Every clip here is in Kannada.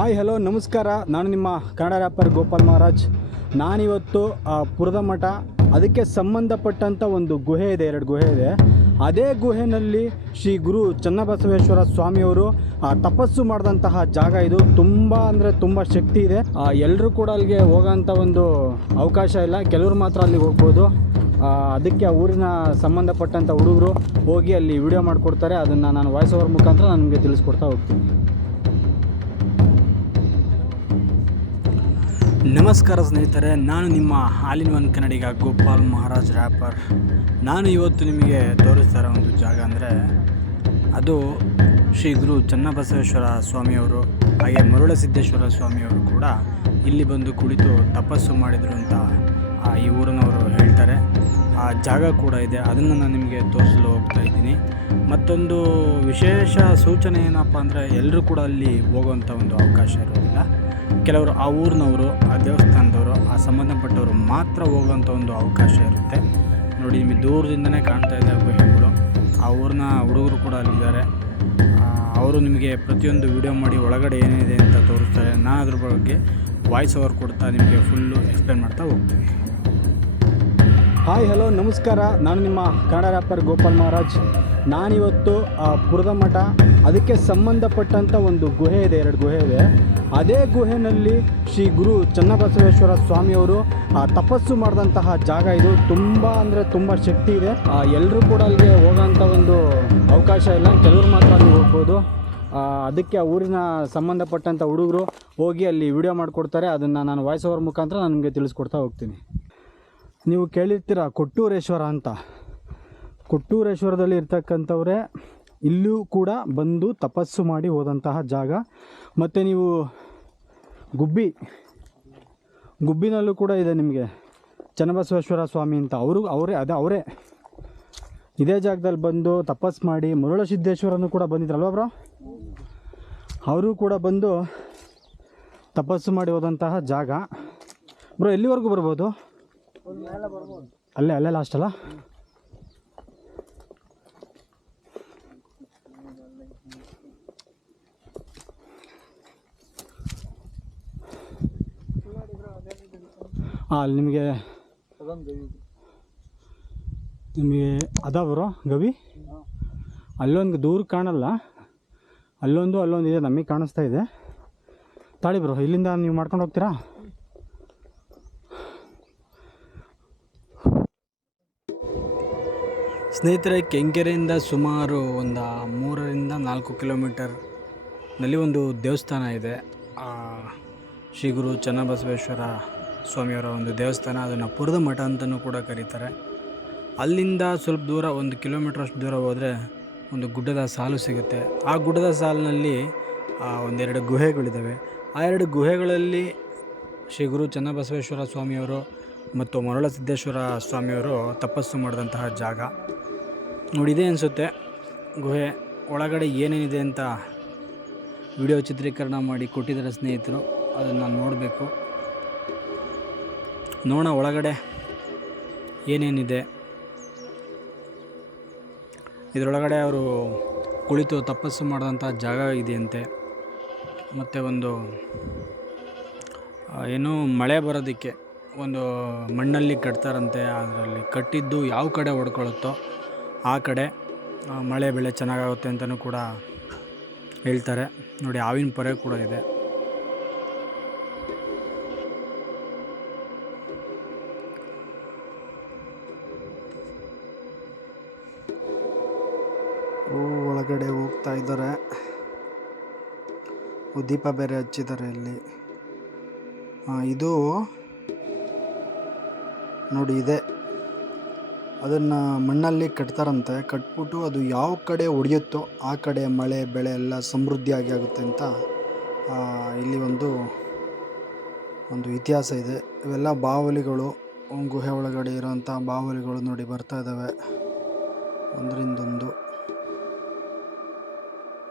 ಹಾಯ್, ಹಲೋ, ನಮಸ್ಕಾರ. ನಾನು ನಿಮ್ಮ ಕನ್ನಡ ರ್ಯಾಪರ್ ಗೋಪಾಲ್ ಮಹಾರಾಜ್. ನಾನಿವತ್ತು ಪುರದ ಮಠ. ಅದಕ್ಕೆ ಸಂಬಂಧಪಟ್ಟಂಥ ಒಂದು ಗುಹೆ ಇದೆ, ಎರಡು ಗುಹೆ ಇದೆ. ಅದೇ ಗುಹೆನಲ್ಲಿ ಶ್ರೀ ಗುರು ಚನ್ನಬಸವೇಶ್ವರ ಸ್ವಾಮಿಯವರು ತಪಸ್ಸು ಮಾಡಿದಂತಹ ಜಾಗ ಇದು. ತುಂಬ ಅಂದರೆ ತುಂಬ ಶಕ್ತಿ ಇದೆ. ಎಲ್ಲರೂ ಕೂಡ ಅಲ್ಲಿಗೆ ಹೋಗೋಂಥ ಒಂದು ಅವಕಾಶ ಇಲ್ಲ. ಕೆಲವರು ಮಾತ್ರ ಅಲ್ಲಿಗೆ ಹೋಗ್ಬೋದು. ಅದಕ್ಕೆ ಆ ಊರಿನ ಸಂಬಂಧಪಟ್ಟಂಥ ಹುಡುಗರು ಹೋಗಿ ಅಲ್ಲಿ ವಿಡಿಯೋ ಮಾಡಿಕೊಡ್ತಾರೆ. ಅದನ್ನು ನಾನು ವಾಯ್ಸ್ ಓವರ್ ಮುಖಾಂತರ ನಾನು ನಿಮಗೆ ತಿಳಿಸ್ಕೊಡ್ತಾ ಹೋಗ್ತೀನಿ. ನಮಸ್ಕಾರ ಸ್ನೇಹಿತರೆ, ನಾನು ನಿಮ್ಮ ಹಾಲಿನ ಒಂದು ಕನ್ನಡಿಗ ಗೋಪಾಲ್ ಮಹಾರಾಜ್ ರ್ಯಾಪರ್ ನಾನು ಇವತ್ತು ನಿಮಗೆ ತೋರಿಸ್ತಾ ಒಂದು ಜಾಗ ಅಂದರೆ ಅದು ಶ್ರೀ ಗುರು ಚನ್ನಬಸವೇಶ್ವರ ಸ್ವಾಮಿಯವರು, ಹಾಗೆ ಮರುಳಸಿದ್ದೇಶ್ವರ ಸ್ವಾಮಿಯವರು ಕೂಡ ಇಲ್ಲಿ ಬಂದು ಕುಳಿತು ತಪಸ್ಸು ಮಾಡಿದರು ಅಂತ ಈ ಊರಿನವರು ಹೇಳ್ತಾರೆ. ಆ ಜಾಗ ಕೂಡ ಇದೆ, ಅದನ್ನು ನಾನು ನಿಮಗೆ ತೋರಿಸಲು ಹೋಗ್ತಾ ಇದ್ದೀನಿ. ಮತ್ತೊಂದು ವಿಶೇಷ ಸೂಚನೆ ಏನಪ್ಪ ಅಂದರೆ ಎಲ್ಲರೂ ಕೂಡ ಅಲ್ಲಿ ಹೋಗುವಂಥ ಒಂದು ಅವಕಾಶ ಇರೋದಿಲ್ಲ ಕೆಲವರು ಆ ಊರಿನವರು, ಆ ದೇವಸ್ಥಾನದವರು, ಆ ಸಂಬಂಧಪಟ್ಟವರು ಮಾತ್ರ ಹೋಗುವಂಥ ಒಂದು ಅವಕಾಶ ಇರುತ್ತೆ. ನೋಡಿ, ನಿಮಗೆ ದೂರದಿಂದನೇ ಕಾಣ್ತಾ ಇದೆ ಗುಹೆಗಳು ಆ ಊರಿನ ಹುಡುಗರು ಕೂಡ ಅಲ್ಲಿದ್ದಾರೆ. ಅವರು ನಿಮಗೆ ಪ್ರತಿಯೊಂದು ವಿಡಿಯೋ ಮಾಡಿ ಒಳಗಡೆ ಏನಿದೆ ಅಂತ ತೋರಿಸ್ತಾರೆ. ನಾನು ಅದ್ರ ಬಗ್ಗೆ ವಾಯ್ಸ್ ಓವರ್ ಕೊಡ್ತಾ ನಿಮಗೆ ಫುಲ್ಲು ಎಕ್ಸ್ಪ್ಲೇನ್ ಮಾಡ್ತಾ ಹೋಗ್ತೀನಿ. ಹಾಯ್ ಹಲೋ ನಮಸ್ಕಾರ. ನಾನು ನಿಮ್ಮ ಕನ್ನಡ ರ್ಯಾಪರ್ ಗೋಪಾಲ್ ಮಹಾರಾಜ್. ನಾನಿವತ್ತು ಆ, ಪುರದ ಮಠ ಅದಕ್ಕೆ ಸಂಬಂಧಪಟ್ಟಂಥ ಒಂದು ಗುಹೆ ಇದೆ ಎರಡು ಗುಹೆ ಇದೆ. ಅದೇ ಗುಹೆನಲ್ಲಿ ಶ್ರೀ ಗುರು ಚನ್ನಬಸವೇಶ್ವರ ಸ್ವಾಮಿಯವರು ತಪಸ್ಸು ಮಾಡಿದಂತಹ ಜಾಗ ಇದು. ತುಂಬ ಅಂದರೆ ತುಂಬ ಶಕ್ತಿ ಇದೆ. ಎಲ್ಲರೂ ಕೂಡ ಅಲ್ಲಿಗೆ ಹೋಗೋಂಥ ಒಂದು ಅವಕಾಶ ಇಲ್ಲ. ಕೆಲವರು ಮಾತ್ರ ಅಲ್ಲಿ ಹೋಗ್ಬೋದು. ಅದಕ್ಕೆ ಆ ಊರಿನ ಸಂಬಂಧಪಟ್ಟಂಥ ಹುಡುಗರು ಹೋಗಿ ಅಲ್ಲಿ ವಿಡಿಯೋ ಮಾಡಿಕೊಡ್ತಾರೆ. ಅದನ್ನು ನಾನು ವಾಯ್ಸ್ ಓವರ್ ಮುಖಾಂತರ ನಾನು ನಿಮಗೆ ತಿಳಿಸ್ಕೊಡ್ತಾ ಹೋಗ್ತೀನಿ. ನೀವು ಕೇಳಿರ್ತೀರ ಕೊಟ್ಟೂರೇಶ್ವರ ಅಂತ? ಕೊಟ್ಟೂರೇಶ್ವರದಲ್ಲಿ ಇರ್ತಕ್ಕಂಥವ್ರೆ, ಇಲ್ಲೂ ಕೂಡ ಬಂದು ತಪಸ್ಸು ಮಾಡಿ ಹೋದಂತಹ ಜಾಗ. ಮತ್ತು ನೀವು ಗುಬ್ಬಿ, ಗುಬ್ಬಿನಲ್ಲೂ ಕೂಡ ಇದೆ ನಿಮಗೆ. ಚನ್ನಬಸವೇಶ್ವರ ಸ್ವಾಮಿ ಅಂತ. ಅವರು, ಅವರೇ, ಅದೇ ಅವರೇ. ಇದೇ ಜಾಗದಲ್ಲಿ ಬಂದು ತಪಸ್ಸು ಮಾಡಿ ಮರುಳ ಸಿದ್ದೇಶ್ವರನು ಕೂಡ ಬಂದಿದ್ರಲ್ವ ಬ್ರೋ? ಅವರು ಕೂಡ ಬಂದು ತಪಸ್ಸು ಮಾಡಿ ಹೋದಂತಹ ಜಾಗ. ಬ್ರೋ, ಎಲ್ಲಿವರೆಗೂ ಬರ್ಬೋದು? ಅಲ್ಲೇ ಅಲ್ಲೇ ಲಾಸ್ಟ್ ಅಲ್ಲ? ಅಲ್ಲಿ ನಿಮಗೆ ನಿಮಗೆ ಅದಾವ್ರು ಗವಿ? ಅಲ್ಲೊಂದು ದೂರ ಕಾಣಲ್ಲ. ಅಲ್ಲೊಂದು ಅಲ್ಲೊಂದು ಇದೆ, ನಮಗೆ ಕಾಣಿಸ್ತಾ ಇದೆ. ತಾಳಿ ಬ್ರೋ, ಇಲ್ಲಿಂದ ನೀವು ಮಾಡ್ಕೊಂಡು ಹೋಗ್ತೀರಾ? ಸ್ನೇಹಿತರೆ ಕೆಂಕೆರೆಯಿಂದ ಸುಮಾರು ಒಂದು ಮೂರರಿಂದ ನಾಲ್ಕು ಕಿಲೋಮೀಟರ್ನಲ್ಲಿ ಒಂದು ದೇವಸ್ಥಾನ ಇದೆ. ಶ್ರೀ ಗುರು ಚನ್ನಬಸವೇಶ್ವರ ಸ್ವಾಮಿಯವರ ಒಂದು ದೇವಸ್ಥಾನ ಅದನ್ನು ಪುರದ ಮಠ ಅಂತಲೂ ಕೂಡ ಕರೀತಾರೆ. ಅಲ್ಲಿಂದ ಸ್ವಲ್ಪ ದೂರ ಒಂದು ಕಿಲೋಮೀಟ್ರ್ ಅಷ್ಟು ದೂರ ಹೋದರೆ ಒಂದು ಗುಡ್ಡದ ಸಾಲು ಸಿಗುತ್ತೆ. ಆ ಗುಡ್ಡದ ಸಾಲಿನಲ್ಲಿ ಆ, ಒಂದೆರಡು ಗುಹೆಗಳಿದ್ದಾವೆ ಆ ಎರಡು ಗುಹೆಗಳಲ್ಲಿ ಶ್ರೀ ಗುರು ಚನ್ನಬಸವೇಶ್ವರ ಸ್ವಾಮಿಯವರು ಮತ್ತು ಮರಳ ಸಿದ್ದೇಶ್ವರ ಸ್ವಾಮಿಯವರು ತಪಸ್ಸು ಮಾಡಿದಂತಹ ಜಾಗ. ನೋಡಿದೆ ಅನಿಸುತ್ತೆ. ಗುಹೆ ಒಳಗಡೆ ಏನೇನಿದೆ ಅಂತ ವಿಡಿಯೋ ಚಿತ್ರೀಕರಣ ಮಾಡಿ ಕೊಟ್ಟಿದ್ದಾರೆ ಸ್ನೇಹಿತರು ಅದನ್ನು ನೋಡಬೇಕು. ನೋಡೋಣ ಒಳಗಡೆ ಏನೇನಿದೆ. ಇದರೊಳಗಡೆ ಅವರು ಕುಳಿತು ತಪಸ್ಸು ಮಾಡಿದಂಥ ಜಾಗ ಇದೆಯಂತೆ. ಮತ್ತು ಒಂದು ಏನು ಮಳೆ ಬರೋದಕ್ಕೆ ಒಂದು ಮಣ್ಣಲ್ಲಿ ಕಟ್ತಾರಂತೆ. ಅದರಲ್ಲಿ ಕಟ್ಟಿದ್ದು ಯಾವ ಕಡೆ ಹೊಡ್ಕೊಳ್ಳುತ್ತೋ ಆ ಕಡೆ ಮಳೆ ಬೆಳೆ ಚೆನ್ನಾಗಾಗುತ್ತೆ ಅಂತಲೂ ಕೂಡ ಹೇಳ್ತಾರೆ. ನೋಡಿ ಹಾವಿನ ಪೊರೆ ಕೂಡ ಇದೆ. ಒಳಗಡೆ ಹೋಗ್ತಾ ಇದ್ದಾರೆ. ದೀಪ ಬೇರೆ ಹಚ್ಚಿದ್ದಾರೆ ಇಲ್ಲಿ. ಇದು ನೋಡಿ, ಇದೆ. ಅದನ್ನು ಮಣ್ಣಲ್ಲಿ ಕಟ್ತಾರಂತೆ. ಕಟ್ಬಿಟ್ಟು ಅದು ಯಾವ ಕಡೆ ಹೊಡೆಯುತ್ತೋ ಆ ಕಡೆ ಮಳೆ, ಬೆಳೆ ಎಲ್ಲ ಸಮೃದ್ಧಿಯಾಗಿ ಆಗುತ್ತೆ ಅಂತ ಇಲ್ಲಿ ಒಂದು ಒಂದು ಇತಿಹಾಸ ಇದೆ. ಇವೆಲ್ಲ ಬಾವಲಿಗಳು, ಗುಹೆ ಒಳಗಡೆ ಇರೋಂಥ ಬಾವಲಿಗಳು ನೋಡಿ ಬರ್ತಾ ಇದ್ದಾವೆ. ಒಂದರಿಂದೊಂದು.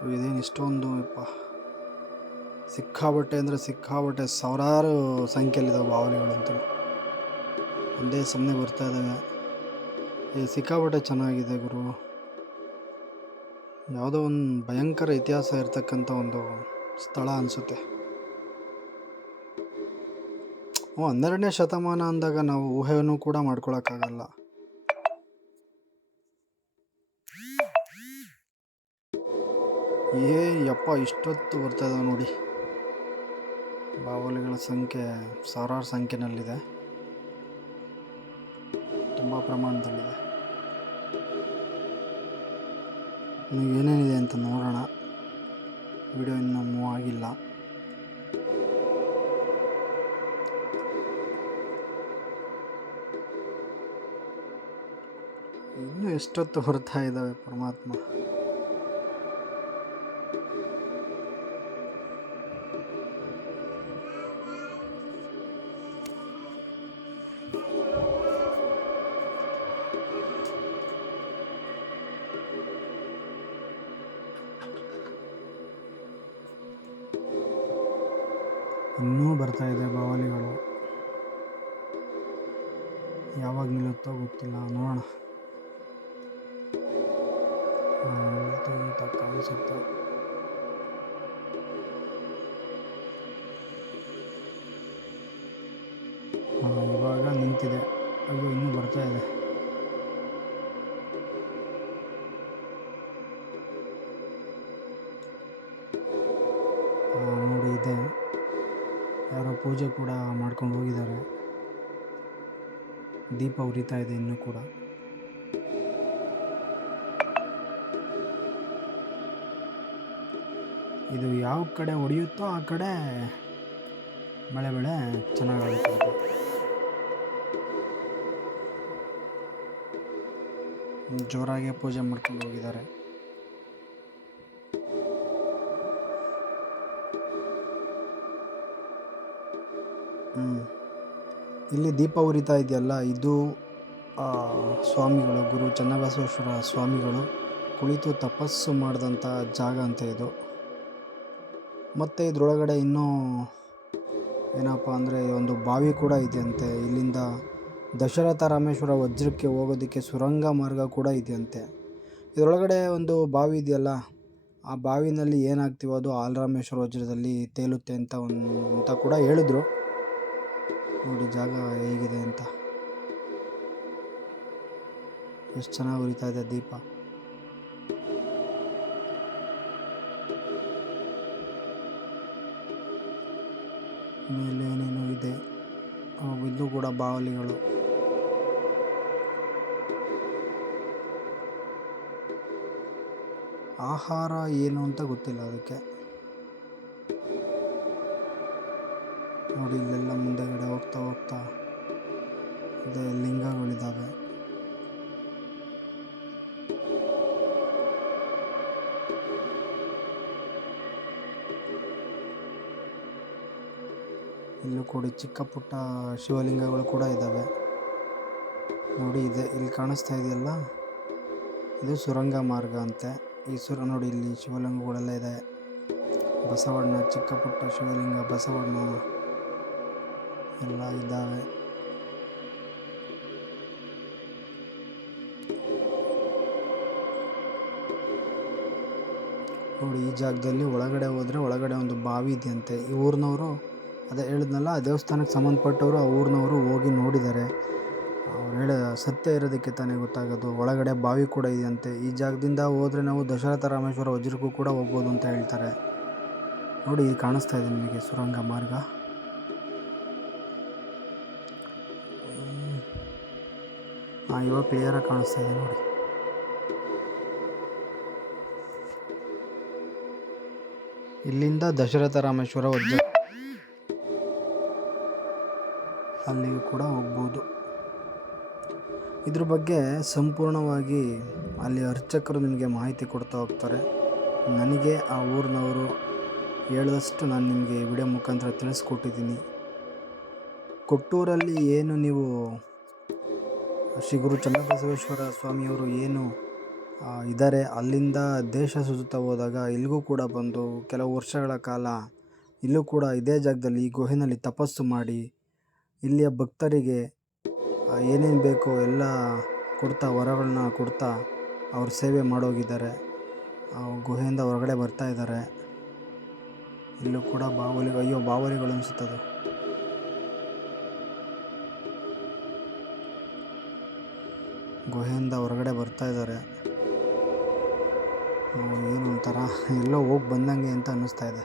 ಇದೇನು ಇಷ್ಟೊಂದು, ಯಪ್ಪ. ಸಿಕ್ಕಾಬಟ್ಟೆ ಅಂದರೆ ಸಿಕ್ಕಾಬಟ್ಟೆ ಸಾವಿರಾರು ಸಂಖ್ಯೆಯಲ್ಲಿದ್ದಾವೆ ಬಾವಲಿಗಳಂತೂ ಒಂದೇ ಸುಮ್ಮನೆ ಬರ್ತಾ ಇದ್ದಾವೆ. ಈ ಸಿಕ್ಕಾಬಟ್ಟೆ ಚೆನ್ನಾಗಿದೆ ಗುರು. ಯಾವುದೋ ಒಂದು ಭಯಂಕರ ಇತಿಹಾಸ ಇರ್ತಕ್ಕಂಥ ಒಂದು ಸ್ಥಳ ಅನಿಸುತ್ತೆ. ಹ್ಞೂ ಹನ್ನೆರಡನೇ ಶತಮಾನ ಅಂದಾಗ ನಾವು ಊಹೆಯನ್ನು ಕೂಡ ಮಾಡ್ಕೊಳ್ಳೋಕ್ಕಾಗಲ್ಲ ಏ, ಯಪ್ಪ, ಇಷ್ಟೊತ್ತು ಬರ್ತಾ ಇದಾವೆ ನೋಡಿ. ಬಾವಲಿಗಳ ಸಂಖ್ಯೆ, ಸಾವಿರಾರು ಸಂಖ್ಯೆನಲ್ಲಿದೆ. ತುಂಬ ಪ್ರಮಾಣದಲ್ಲಿದೆ. ಏನೇನಿದೆ ಅಂತ ನೋಡೋಣ. ವಿಡಿಯೋ ಇನ್ನೂ ಮೂವ್ ಆಗಿಲ್ಲ. ಇನ್ನೂ ಎಷ್ಟೊತ್ತು ಹೊರತಾ ಇದ್ದಾವೆ ಪರಮಾತ್ಮ? ಇನ್ನೂ ಬರ್ತಾ ಇದೆ ಬಾವಲಿಗಳು. ಯಾವಾಗ ನಿಲ್ಲುತ್ತೋ ಗೊತ್ತಿಲ್ಲ. ನೋಡೋಣ. ಕಾಣಿಸುತ್ತೆ. ಇವಾಗ ನಿಂತಿದೆ. ಅದು ಇನ್ನೂ ಬರ್ತಾ ಇದೆ. ಪೂಜೆ ಕೂಡ ಮಾಡ್ಕೊಂಡು ಹೋಗಿದ್ದಾರೆ. ದೀಪ ಉರಿತಾ ಇದೆ ಇನ್ನೂ ಕೂಡ. ಇದು ಯಾವ ಕಡೆ ಹೊಡೆಯುತ್ತೋ ಆ ಕಡೆ ಮಳೆ ಬೆಳೆ ಚೆನ್ನಾಗಾಗುತ್ತೆ. ಜೋರಾಗೆ ಜೋರಾಗಿ ಪೂಜೆ ಮಾಡ್ಕೊಂಡು ಹೋಗಿದ್ದಾರೆ. ಇಲ್ಲಿ ದೀಪ ಉರಿತಾ ಇದೆಯಲ್ಲ, ಇದು ಸ್ವಾಮಿಗಳು, ಗುರು ಚನ್ನಬಸವೇಶ್ವರ ಸ್ವಾಮಿಗಳು ಕುಳಿತು ತಪಸ್ಸು ಮಾಡಿದಂಥ ಜಾಗ ಅಂತ ಇದು. ಮತ್ತು ಇದರೊಳಗಡೆ ಇನ್ನೂ ಏನಪ್ಪ ಅಂದರೆ, ಒಂದು ಬಾವಿ ಕೂಡ ಇದೆಯಂತೆ. ಇಲ್ಲಿಂದ ದಶರಥ ರಾಮೇಶ್ವರ ವಜ್ರಕ್ಕೆ ಹೋಗೋದಕ್ಕೆ ಸುರಂಗ ಮಾರ್ಗ ಕೂಡ ಇದೆಯಂತೆ. ಇದರೊಳಗಡೆ ಒಂದು ಬಾವಿ ಇದೆಯಲ್ಲ, ಆ ಬಾವಿನಲ್ಲಿ ಏನಾಗ್ತೀವೋ ಅದು ಆಲ್ರಾಮೇಶ್ವರ ವಜ್ರದಲ್ಲಿ ತೇಲುತ್ತೆ ಅಂತ ಒಂದು, ಅಂತ ಕೂಡ ಹೇಳಿದ್ರು. ನೋಡಿ ಜಾಗ ಹೇಗಿದೆ ಅಂತ. ಎಷ್ಟು ಚೆನ್ನಾಗಿ ಉರಿತಾ ಇದೆ ದೀಪ. ಮೇಲೆ ಏನೇನೋ ಇದೆ. ಇದು ಕೂಡ ಬಾವಲಿಗಳು. ಆಹಾರ ಏನು ಅಂತ ಗೊತ್ತಿಲ್ಲ ಅದಕ್ಕೆ. ನೋಡಿ, ಇಲ್ಲೆಲ್ಲ ಮುಂದೆಗಡೆ ಹೋಗ್ತಾ ಹೋಗ್ತಾ ಅದೇ ಲಿಂಗಗಳಿದ್ದಾವೆ. ಇಲ್ಲೂ ಕೂಡ ಚಿಕ್ಕ ಪುಟ್ಟ ಶಿವಲಿಂಗಗಳು ಕೂಡ ಇದ್ದಾವೆ. ನೋಡಿ, ಇದೆ, ಇಲ್ಲಿ ಕಾಣಿಸ್ತಾ ಇದೆಯಲ್ಲ? ಇದು ಸುರಂಗ ಮಾರ್ಗ ಅಂತೆ. ಈ ಸುರ, ನೋಡಿ, ಇಲ್ಲಿ ಶಿವಲಿಂಗಗಳೆಲ್ಲ ಇದೆ. ಬಸವಣ್ಣ, ಚಿಕ್ಕ ಪುಟ್ಟ ಶಿವಲಿಂಗ ಬಸವಣ್ಣ. ಎಲ್ಲ ಇದ್ದಾವೆ ನೋಡಿ, ಈ ಜಾಗದಲ್ಲಿ ಒಳಗಡೆ ಹೋದರೆ ಒಳಗಡೆ ಒಂದು ಬಾವಿ ಇದೆಯಂತೆ ಈ ಊರಿನವರು ಅದೇ ಹೇಳಿದ್ನಲ್ಲ, ಆ ದೇವಸ್ಥಾನಕ್ಕೆ ಸಂಬಂಧಪಟ್ಟವರು ಆ ಊರಿನವರು ಹೋಗಿ ನೋಡಿದ್ದಾರೆ. ಅವ್ರು ಹೇಳ, ಸತ್ಯ ಇರೋದಕ್ಕೆ ತಾನೇ ಗೊತ್ತಾಗೋದು. ಒಳಗಡೆ ಬಾವಿ ಕೂಡ ಇದೆಯಂತೆ ಈ ಜಾಗದಿಂದ ಹೋದರೆ ನಾವು ದಶರಥ ರಾಮೇಶ್ವರ ವಜ್ರಕ್ಕೂ ಕೂಡ ಹೋಗ್ಬೋದು ಅಂತ ಹೇಳ್ತಾರೆ. ನೋಡಿ ಕಾಣಿಸ್ತಾ ಇದೆ ನಿಮಗೆ ಸುರಂಗ ಮಾರ್ಗ. ಇವಾಗ ಕ್ಲಿಯರಾಗಿ ಕಾಣಿಸ್ತಾ ಇದೆ ನೋಡಿ. ಇಲ್ಲಿಂದ ದಶರಥ ರಾಮೇಶ್ವರ ವಜ್ರ ಅಲ್ಲಿಗೂ ಕೂಡ ಹೋಗ್ಬೋದು. ಇದ್ರ ಬಗ್ಗೆ ಸಂಪೂರ್ಣವಾಗಿ ಅಲ್ಲಿ ಅರ್ಚಕರು ನಿಮಗೆ ಮಾಹಿತಿ ಕೊಡ್ತಾ ಹೋಗ್ತಾರೆ. ನನಗೆ ಆ ಊರಿನವರು ಹೇಳಿದಷ್ಟು ನಾನು ನಿಮಗೆ ವಿಡಿಯೋ ಮುಖಾಂತರ ತಿಳಿಸ್ಕೊಟ್ಟಿದ್ದೀನಿ. ಕೊಟ್ಟೂರಲ್ಲಿ ಏನು ನೀವು ಶ್ರೀ ಗುರು ಚನ್ನಬಸವೇಶ್ವರ ಸ್ವಾಮಿಯವರು ಏನು ಇದ್ದಾರೆ. ಅಲ್ಲಿಂದ ದೇಶ ಸುತ್ತುತ್ತಾ ಹೋದಾಗ ಇಲ್ಲಿಗೂ ಕೂಡ ಬಂದು ಕೆಲವು ವರ್ಷಗಳ ಕಾಲ ಇಲ್ಲೂ ಕೂಡ ಇದೇ ಜಾಗದಲ್ಲಿ ಈ ಗುಹೆನಲ್ಲಿ ತಪಸ್ಸು ಮಾಡಿ ಇಲ್ಲಿಯ ಭಕ್ತರಿಗೆ ಏನೇನು ಬೇಕೋ ಎಲ್ಲ ಕೊಡ್ತಾ, ವರಗಳನ್ನ ಕೊಡ್ತಾ ಅವ್ರ ಸೇವೆ ಮಾಡೋಗಿದ್ದಾರೆ. ಗುಹೆಯಿಂದ ಹೊರಗಡೆ ಬರ್ತಾ ಇದ್ದಾರೆ. ಇಲ್ಲೂ ಕೂಡ ಬಾವಲಿ ಅಯ್ಯೋ, ಬಾವಲಿಗಳು ಅನಿಸುತ್ತದು. ಗುಹೆಯಿಂದ ಹೊರಗಡೆ ಬರ್ತಾ ಇದ್ದಾರೆ. ಏನು ಒಂಥರ ಎಲ್ಲೋ ಹೋಗಿ ಬಂದಂಗೆ ಅಂತ ಅನ್ನಿಸ್ತಾ ಇದೆ.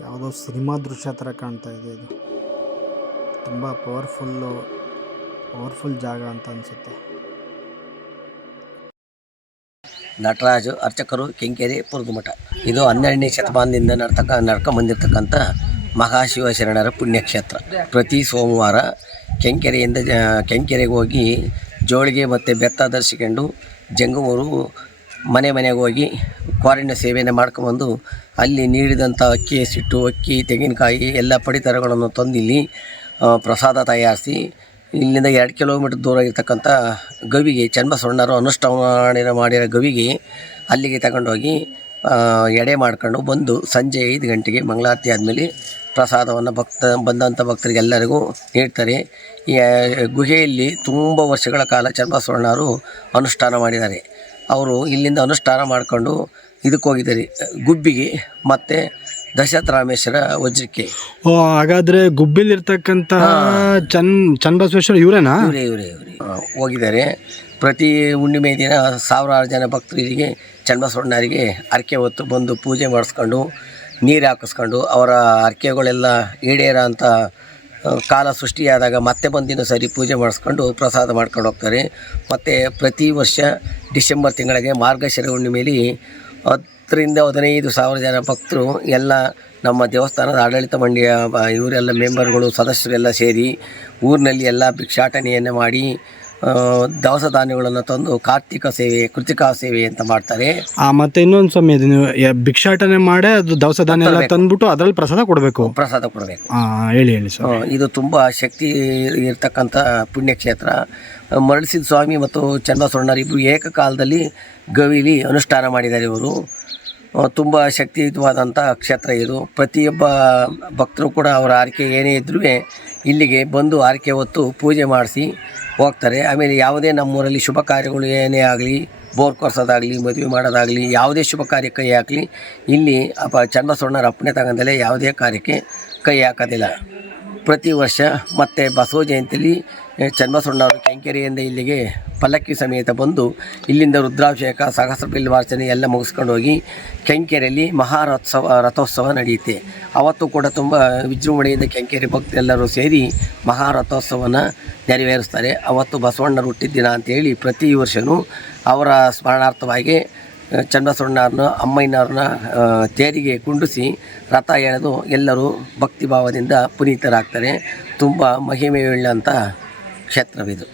ಯಾವುದೋ ಸಿನಿಮಾ ದೃಶ್ಯ ಥರ ಕಾಣ್ತಾ ಇದೆ ಇದು. ತುಂಬ ಪವರ್ಫುಲ್ಲು ಪವರ್ಫುಲ್ ಜಾಗ ಅಂತ ಅನಿಸುತ್ತೆ. ನಟರಾಜು, ಅರ್ಚಕರು, ಕೆಂಕೆರೆ ಪುರದಮಠ ಇದು ಹನ್ನೆರಡನೇ ಶತಮಾನದಿಂದ ನಡ್ತಕ್ಕ ನಡ್ಕೊಂಬಂದಿರ್ತಕ್ಕಂಥ ಮಹಾಶಿವ ಶರಣರ ಪುಣ್ಯಕ್ಷೇತ್ರ. ಪ್ರತಿ ಸೋಮವಾರ ಕೆಂಕೆರೆಯಿಂದ ಕೆಂಕೆರೆಗೆ ಹೋಗಿ ಜೋಳಿಗೆ ಮತ್ತು ಬೆತ್ತ ಧರಿಸಿಕೊಂಡು ಜಂಗಮೂರು ಮನೆ ಮನೆಗೆ ಹೋಗಿ ಕ್ವಾರಿನ ಸೇವೆಯನ್ನು ಮಾಡ್ಕೊಂಬಂದು ಅಲ್ಲಿ ನೀಡಿದಂಥ ಅಕ್ಕಿ, ಸಿಟ್ಟು, ಅಕ್ಕಿ, ತೆಂಗಿನಕಾಯಿ, ಎಲ್ಲ ಪಡಿತರಗಳನ್ನು ತಂದಿಲ್ಲಿ ಪ್ರಸಾದ ತಯಾರಿಸಿ ಇಲ್ಲಿಂದ ಎರಡು ಕಿಲೋಮೀಟರ್ ದೂರ ಇರ್ತಕ್ಕಂಥ ಗವಿಗೆ, ಚನ್ನಬಸವಣ್ಣರು ಅನುಷ್ಠಾನ ಮಾಡಿರೋ ಗವಿಗೆ ಅಲ್ಲಿಗೆ ತಗೊಂಡೋಗಿ ಎಡೆ ಮಾಡ್ಕೊಂಡು ಬಂದು ಸಂಜೆ ಐದು ಗಂಟೆಗೆ ಮಂಗಳಾರತಿ ಆದಮೇಲೆ ಪ್ರಸಾದವನ್ನು ಭಕ್ತ, ಬಂದಂಥ ಭಕ್ತರಿಗೆಲ್ಲರಿಗೂ ನೀಡ್ತಾರೆ. ಈ ಗುಹೆಯಲ್ಲಿ ತುಂಬ ವರ್ಷಗಳ ಕಾಲ ಚನ್ನಬಸವಣ್ಣರು ಅನುಷ್ಠಾನ ಮಾಡಿದ್ದಾರೆ. ಅವರು ಇಲ್ಲಿಂದ ಅನುಷ್ಠಾನ ಮಾಡಿಕೊಂಡು ಇದಕ್ಕೆ ಹೋಗಿದ್ದಾರೆ ಗುಬ್ಬಿಗೆ ಮತ್ತು ದಶರಥರಾಮೇಶ್ವರ ವಜ್ರಕ್ಕೆ. ಓ ಹಾಗಾದ್ರೆ ಗುಬ್ಬಿಲಿರ್ತಕ್ಕಂತಹ ಚನ್ ಚನ್ನಬಸವೇಶ್ವರ ಇವರೇನಾ? ಇವರೇ ಇವರೇ ಇವರೇ. ಹೋಗಿದ್ದಾರೆ. ಪ್ರತಿ ಹುಣ್ಣಿಮೆ ದಿನ ಸಾವಿರಾರು ಜನ ಭಕ್ತರಿಗೆ ಚನ್ನಬಸವಣ್ಣರಿಗೆ ಅರ್ಕೆ ಹೊತ್ತು ಬಂದು ಪೂಜೆ ಮಾಡಿಸ್ಕೊಂಡು ನೀರು ಹಾಕಿಸ್ಕೊಂಡು ಅವರ ಅರ್ಕೆಗಳೆಲ್ಲ ಈಡೇರ ಅಂತ ಕಾಲ ಸೃಷ್ಟಿಯಾದಾಗ ಮತ್ತೆ ಬಂದಿನ ಸರಿ ಪೂಜೆ ಮಾಡಿಸ್ಕೊಂಡು ಪ್ರಸಾದ ಮಾಡ್ಕೊಂಡು ಹೋಗ್ತಾರೆ. ಮತ್ತು ಪ್ರತಿ ವರ್ಷ ಡಿಸೆಂಬರ್ ತಿಂಗಳಿಗೆ ಮಾರ್ಗಶಿರ ಹುಣ್ಣಿಮೆಯಲ್ಲಿ ಹತ್ತರಿಂದ ಹದಿನೈದು ಸಾವಿರ ಜನ ಭಕ್ತರು ಎಲ್ಲ ನಮ್ಮ ದೇವಸ್ಥಾನದ ಆಡಳಿತ ಮಂಡಳಿಯ ಇವರೆಲ್ಲ ಮೆಂಬರ್ಗಳು ಸದಸ್ಯರೆಲ್ಲ ಸೇರಿ ಊರಿನಲ್ಲಿ ಎಲ್ಲ ಭಿಕ್ಷಾಟನೆಯನ್ನು ಮಾಡಿ ದವಸ ಧಾನ್ಯಗಳನ್ನು ತಂದು ಕಾರ್ತಿಕ ಸೇವೆ ಕೃತಿಕಾ ಸೇವೆ ಅಂತ ಮಾಡ್ತಾರೆ. ಆ ಮತ್ತೆ ಇನ್ನೊಂದು ಸ್ವಾಮಿ ಅದು ನೀವು ಯ- ಭಿಕ್ಷಾಟನೆ ಮಾಡಿ ಅದು ದವಸ ಧಾನ್ಯ ಎಲ್ಲ ತಂದ್ಬಿಟ್ಟು ಅದ್ರಲ್ಲಿ ಪ್ರಸಾದ ಕೊಡಬೇಕು. ಪ್ರಸಾದ ಕೊಡಬೇಕು. ಹಾ ಹೇಳಿ ಹೇಳಿ ಸ್ವಾಮಿ. ಇದು ತುಂಬ ಶಕ್ತಿ ಇರತಕ್ಕಂಥ ಪುಣ್ಯಕ್ಷೇತ್ರ. ಮರಳಿಸಿದ ಸ್ವಾಮಿ ಮತ್ತು ಚಂದ್ರ ಇಬ್ಬರು ಏಕಕಾಲದಲ್ಲಿ ಗವಿಲಿ ಅನುಷ್ಠಾನ ಮಾಡಿದ್ದಾರೆ ಇವರು. ತುಂಬ ಶಕ್ತಿಯುತವಾದಂಥ ಕ್ಷೇತ್ರ ಇದು. ಪ್ರತಿಯೊಬ್ಬ ಭಕ್ತರು ಕೂಡ ಅವರ ಆರಕೆ ಏನೇ ಇದ್ರೂ ಇಲ್ಲಿಗೆ ಬಂದು ಆರಕೆ ಹೊತ್ತು ಪೂಜೆ ಮಾಡಿಸಿ ಹೋಗ್ತಾರೆ. ಆಮೇಲೆ ಯಾವುದೇ ನಮ್ಮೂರಲ್ಲಿ ಶುಭ ಕಾರ್ಯಗಳು ಏನೇ ಆಗಲಿ, ಬೋರ್ ಕೊರ್ಸೋದಾಗಲಿ, ಮದುವೆ ಮಾಡೋದಾಗಲಿ, ಯಾವುದೇ ಶುಭ ಕಾರ್ಯ ಕೈ ಹಾಕಲಿ, ಇಲ್ಲಿ ಅಪ್ಪ ಚನ್ನಬಸವಣ್ಣರ ಅಪ್ಪಣೆ ತಗೊಂಡಲೇ ಯಾವುದೇ ಕಾರ್ಯಕ್ಕೆ ಕೈ ಹಾಕೋದಿಲ್ಲ. ಪ್ರತಿ ವರ್ಷ ಮತ್ತು ಬಸವ ಜಯಂತಿಯಲ್ಲಿ ಚನ್ನಬಸವಣ್ಣವರು ಕೆಂಕೆರೆಯಿಂದ ಇಲ್ಲಿಗೆ ಪಲ್ಲಕ್ಕಿ ಸಮೇತ ಬಂದು ಇಲ್ಲಿಂದ ರುದ್ರಾಭಿಷೇಕ, ಸಹಸ್ರ ಬಿಲ್ವಾರ್ಚನೆ ಎಲ್ಲ ಮುಗಿಸ್ಕೊಂಡು ಹೋಗಿ ಕೆಂಕೆರೆಯಲ್ಲಿ ಮಹಾರಥೋತ್ಸವ, ರಥೋತ್ಸವ ನಡೆಯುತ್ತೆ. ಅವತ್ತು ಕೂಡ ತುಂಬ ವಿಜೃಂಭಣೆಯಿಂದ ಕೆಂಕೆರೆ ಭಕ್ತರೆಲ್ಲರೂ ಸೇರಿ ಮಹಾರಥೋತ್ಸವನ ನೆರವೇರಿಸ್ತಾರೆ. ಅವತ್ತು ಬಸವಣ್ಣರು ಹುಟ್ಟಿದ ದಿನ ಅಂತೇಳಿ ಪ್ರತಿ ವರ್ಷವೂ ಅವರ ಸ್ಮರಣಾರ್ಥವಾಗಿ ಚನ್ನಬಸವಣ್ಣವ್ರನ್ನ ಅಮ್ಮಯ್ಯನವ್ರನ್ನ ತೇರಿಗೆ ಕುಂಡಿಸಿ ರಥ ಎಳೆದು ಎಲ್ಲರೂ ಭಕ್ತಿಭಾವದಿಂದ ಪುನೀತರಾಗ್ತಾರೆ. ತುಂಬ ಮಹಿಮೆಯುಳ್ಳಂಥ ಕ್ಷೇತ್ರವಿದು